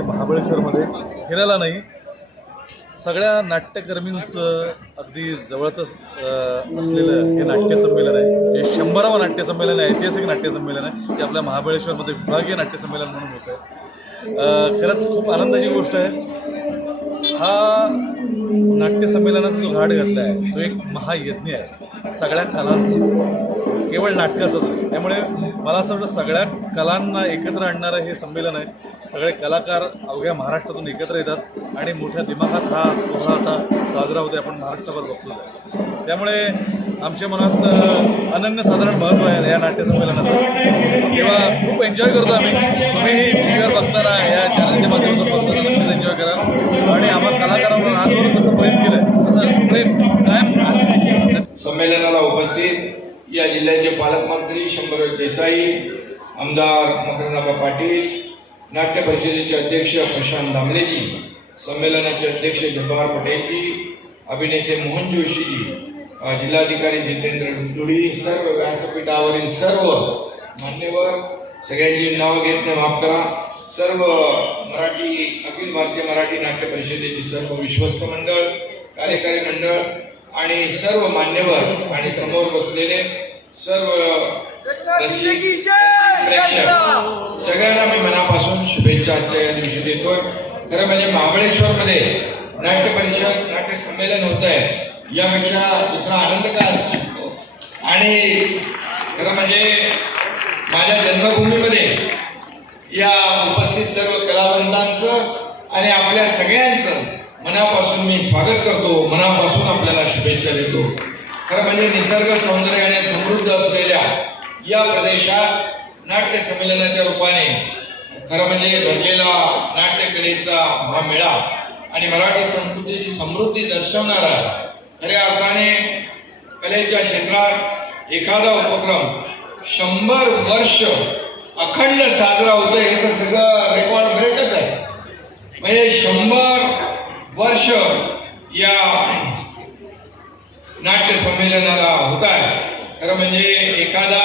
महाबळेश्वरमध्ये फिरायला नाही. सगळ्या नाट्यकर्मींचं अगदी जवळच असलेलं हे नाट्यसंमेलन आहे. हे शंभरावं नाट्यसंमेलन आहे ऐतिहासिक नाट्यसंमेलन आहे ते आपल्या महाबळेश्वरमध्ये विभागीय नाट्यसंमेलन म्हणून होतं आहे खरंच खूप आनंदाची गोष्ट आहे. हा नाट्यसंमेलनाचा जो घाट घातला आहे तो एक महायज्ञ आहे. सगळ्या कलांचा. केवळ नाटकाचाच आहे. त्यामुळे मला असं वाटतं सगळ्या कलांना एकत्र आणणारं हे संमेलन आहे. सगळे कलाकार अवघ्या महाराष्ट्रातून एकत्र येतात आणि मोठ्या दिमागात हा सोहळा आता साजरा होतो आपण महाराष्ट्रभर बघतोच आहे. त्यामुळे आमच्या मनात अनन्यसाधारण महत्त्व आहे या नाट्यसंमेलनाचं. तेव्हा खूप एन्जॉय करतो आम्ही. तुम्हीही टीव्हीवर बघताना या चॅनलच्या माध्यमातून बघताना नक्कीच एन्जॉय करा आणि आम्हा कलाकारांवर आजवर जसं प्रेम केलं तसं प्रेम कायम संमेलनाला उपस्थित या जिल्ह्याचे पालकमंत्री शंभरराव देसाई आमदार मकरंदाबा पाटील नाट्य परिषदेचे अध्यक्ष प्रशांत दामलेजी संमेलनाचे अध्यक्ष जब्बार पटेलजी अभिनेते मोहन जोशीजी जिल्हाधिकारी जितेंद्र डुंडुडी सर्व व्यासपीठावरील सर्व मान्यवर सगळ्यांची नावं घेत नाही माफ करा. सर्व मराठी अखिल भारतीय मराठी नाट्य परिषदेचे सर्व विश्वस्त मंडळ कार्यकारी मंडळ आणि सर्व मान्यवर आणि समोर बसलेले सर्व प्रेक्षक सगळ्यांना मी मनापासून शुभेच्छा आजच्या या दिवशी देतोय. खरं म्हणजे महाबळेश्वरमध्ये नाट्य परिषद नाट्य संमेलन होत आहे यापेक्षा दुसरा आनंद काय असू शकतो? आणि खरं म्हणजे माझ्या जन्मभूमीमध्ये या उपस्थित सर्व कलावंतांचं आणि आपल्या सगळ्यांचं मनापासून मी स्वागत करतो. मनापासून आपल्याला शुभेच्छा देतो. खरं म्हणजे निसर्ग सौंदर्याने समृद्ध असलेल्या या प्रदेशात नाट्य संमेलनाच्या रूपाने खरं म्हणजे भरलेला नाट्यकलेचा महामेळा आणि मराठी संस्कृतीची समृद्धी दर्शवणारा खऱ्या अर्थाने कलेच्या क्षेत्रात एखादा उपक्रम शंभर वर्ष अखंड साजरा होतो हे तर सगळं रेकॉर्ड ब्रेकच आहे. म्हणजे शंभर वर्ष या नाट्य संमेलनाला होत आहे. खरं म्हणजे एखादा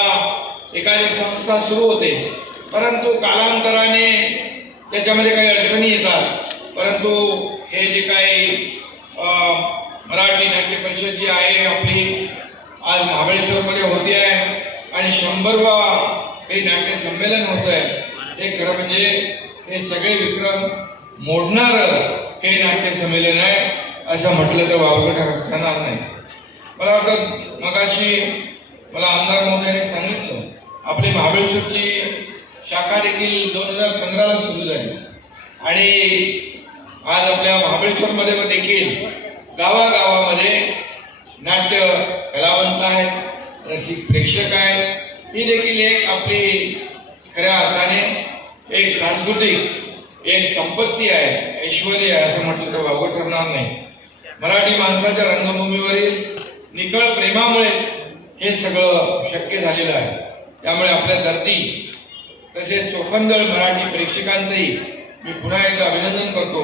एखादी संस्था सुरू होते. परंतु कालांतराने त्याच्यामध्ये काही अडचणी येतात. परंतु हे जे काही मराठी नाट्य परिषद जी आहे आपली आज महाबळेश्वरमध्ये होते आहे आणि शंभरवा हे नाट्य संमेलन होत आहे. हे खरं म्हणजे हे सगळे विक्रम मोडणारं हे नाट्य संमेलन आहे असं म्हटलं तर वावगं ठरणार नाही. मला वाटतं मगाशी मला आमदार महोदयाने सांगितलं आपली महाबळेश्वरची शाखा देखील दोन हजार पंधराला सुरू झाली. आणि आज आपल्या महाबळेश्वरमध्ये देखील गावागावामध्ये नाट्य कलावंत आहेत रसिक प्रेक्षक आहेत. ही देखील एक आपली खऱ्या अर्थाने एक सांस्कृतिक एक संपत्ती आहे. ऐश्वर आहे असं म्हटलं तर वावगं ठरणार नाही. मराठी माणसाच्या रंगभूमीवरील निकळ प्रेमामुळेच हे सगळं शक्य झालेलं आहे. त्यामुळे आपल्या धरती तसेच चोखंदळ मराठी प्रेक्षकांचंही मी पुन्हा एकदा अभिनंदन करतो.